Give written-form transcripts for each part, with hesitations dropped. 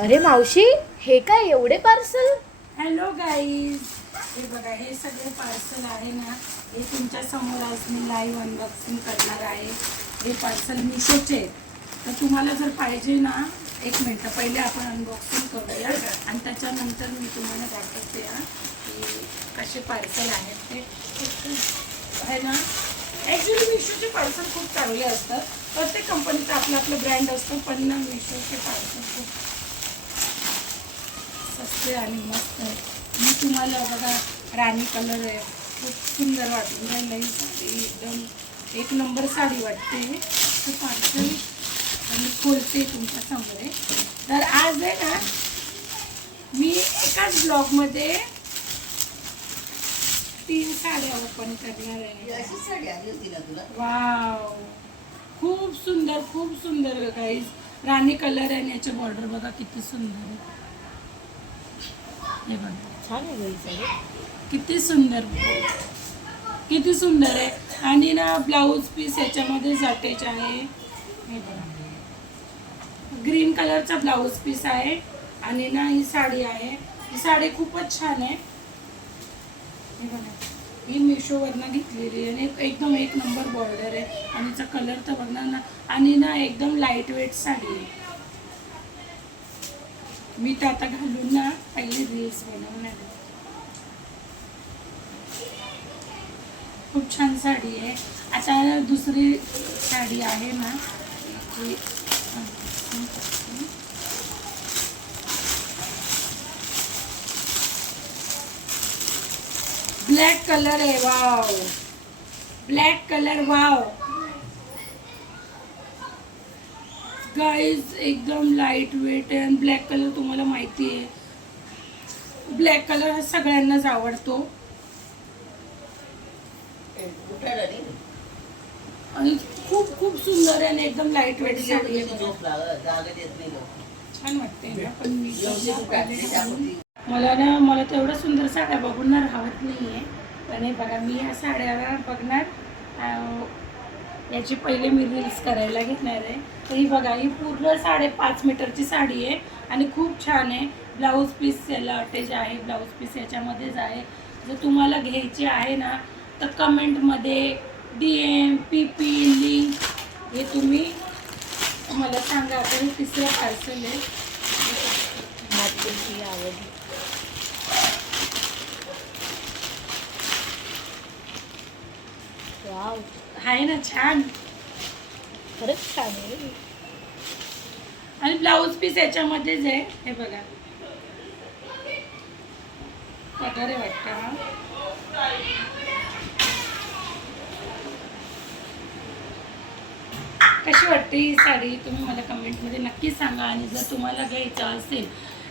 अरे मावशी, हे काय एवढे पार्सल? हॅलो गाईज, हे बघा, हे सगळे पार्सल आहे ना, हे तुमच्या समोर आज मी लाईव्ह अनबॉक्सिंग करणार आहे. हे पार्सल मिशोचे आहेत. तर तुम्हाला जर पाहिजे ना, एक मिनटं पहिले आपण अनबॉक्सिंग करूया आणि त्याच्यानंतर मी तुम्हाला दाखवते की कसे पार्सल आहेत ते. आहे ना, ॲक्च्युली मिशोचे पार्सल खूप चांगले असतात. प्रत्येक कंपनीचं आपलं आपलं ब्रँड असतं, पण ना मिशोचे पार्सल खूप सस्ते आणि मस्त आहे. मी तुम्हाला बघा, राणी कलर आहे, खूप सुंदर वाटून राहिलं. ही साडी एकदम एक नंबर साडी वाटते. तर पार्सल मी खोलते तुमच्या समोर आहे. तर आज आहे ना, मी एकाच ब्लॉगमध्ये 3 साड्या ओपन करणार आहे. अशीच साडी आली होती ना तुला? वाव, खूप सुंदर, खूप सुंदर गाईज. राणी कलर आहे आणि याचे बॉर्डर बघा किती सुंदर आहे. हे बघा, छान आहे ही साडी. किती सुंदर, किती सुंदर आहे. आणि ना ब्लाऊज पीस याच्यामध्ये अटॅच आहे. हे बघा, ग्रीन कलरचा ब्लाऊज पीस आहे. आणि ना ही साडी आहे. ही साडी खूपच छान आहे. हे बघा, ही मिशोवरनं घेतलेली आहे आणि एकदम एक नंबर बॉर्डर आहे. आणि हिचा कलर तर बघणार ना. आणि ना एकदम लाईट वेट साडी आहे. मी तर आता घालून ना पहिले रील्स बनवणार आहे. खूप छान साडी आहे. आता दुसरी साडी आहे ना, ती ब्लॅक कलर आहे. Wow, black colour. Wow guys, एकदम लाईट वेट आहे. आणि ब्लॅक कलर तुम्हाला माहिती आहे, ब्लॅक कलर हा सगळ्यांनाच आवडतो. आणि खूप खूप सुंदर आहे आणि एकदम लाईट वेट साडी आहे. छान वाटते ना. पण मी मला तेवढं सुंदर साड्या बघून ना राहत नाही आहे. पण हे बघा, मी या साड्या बघणार, याची पहिले मी रील्स करायला घेणार आहे. तर ही बघा, ही पूर्ण 5.5 मीटरची साडी आहे आणि खूप छान आहे. ब्लाऊज पीस याला अटॅच आहे. ब्लाऊज पीस याच्यामध्येच आहे. जर तुम्हाला घ्यायची आहे ना, तर कमेंटमध्ये DM PP लिंक हे तुम्ही मला सांगा. आता हे तिसरं पार्सल आहे. मातीची आवड. वाव, आहे ना छान. खरंच छान आहे. आणि ब्लाऊज पीस याच्यामध्येच आहे. हे बघा, पगार वाटतं हा. कशी वाटते ही साडी तुम्ही मला कमेंटमध्ये नक्की सांगा. आणि जर तुम्हाला घ्यायचं असेल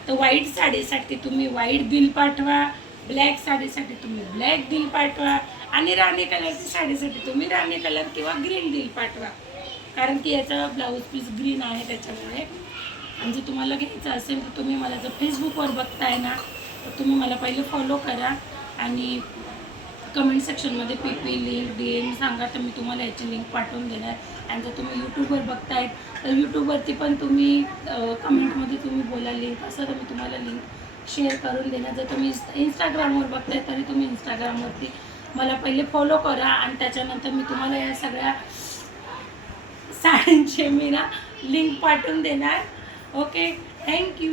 तर व्हाईट साडीसाठी तुम्ही व्हाईट बिल पाठवा, ब्लॅक साडीसाठी तुम्ही ब्लॅक बिल पाठवा आणि राणी कलरची साडीसाठी तुम्ही राणी कलर किंवा ग्रीन बिल पाठवा. कारण की याचा ब्लाऊज पीस ग्रीन आहे त्याच्यामुळे. आणि जर तुम्हाला घ्यायचं असेल तर तुम्ही मला जर फेसबुकवर बघताय ना, तर तुम्ही मला पहिले फॉलो करा आणि कमेंट सेक्शनमध्ये PP लिंक DM सांगा, तर मी तुम्हाला याची लिंक पाठवून देणार. आणि जर तुम्ही यूट्यूबवर बघताय तर यूट्यूबवरती पण तुम्ही कमेंटमध्ये तुम्ही बोला लिंक, असं तर मी तुम्हाला लिंक शेअर करून देणार. जर तुम्ही इंस्टाग्रामवर बघताय तरी तुम्ही इंस्टाग्रामवरती मला पहिले फॉलो करा आणि त्याच्यानंतर मी तुम्हाला या सगळ्या साड्यांचे मी ना लिंक पाठवून देणार. Okay, thank you.